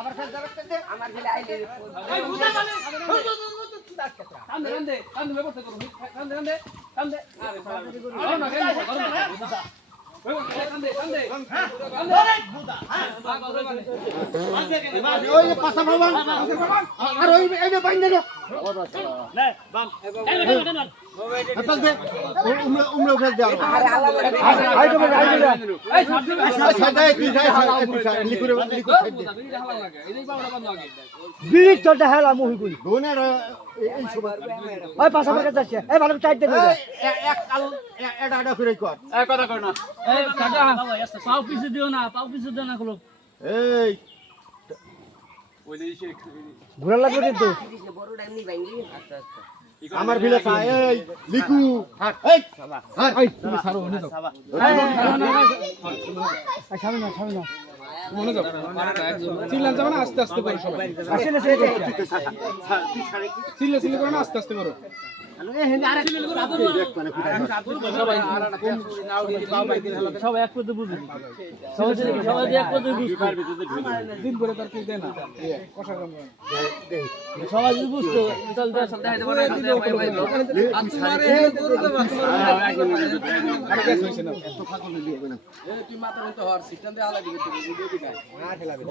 আমার ফেল যাচ্ছে দে আমার ফেলে আইলে এই বুঝা জানে কান্দে ব্যবস্থা করো কান্দে আরে আরে না কান্দে ওই পাশা ভবন আর ওই এই যে বাইন্দে দাও নে বাম পাশ দে উমরা উঠে দাও আরে আল্লাহ আই তো এই সাথে তুই যাই লিকুরে লিকু এই বাবুরা বন্ধ আগে বিরিক চলতে হেলা মুহি কই দোনের এই সময় ওই পাশা করে যাচ্ছে এই ভালো চাই দে এক কাল এটা এটা করে কর এই কথা কর না এই কাকা পাও পিছে দিও না গুলো এই ওই দেশে ঘোরা লাগবে কিন্তু বড়টা এমনি ভাঙি আচ্ছা আচ্ছা আমার ভিলে চাই এই লিকু এই এই তুমি সারো মনে দাও সামনে না মনে দাও চিল্লান যাবে না আস্তে আস্তে করো সবাই আসলে সে চিল্লা করো না আস্তে আস্তে করো সবাই এক পদে বুঝবে সবাই এক পদে বুঝবে দিন করে তার কি দেয় না সবাই যদি বুঝতো চলতে চলতে ভাই তুই মাথা মতো হর সিস্টেম দিয়ে আলাদা দিকে ভিডিও দিকে না খেলাবে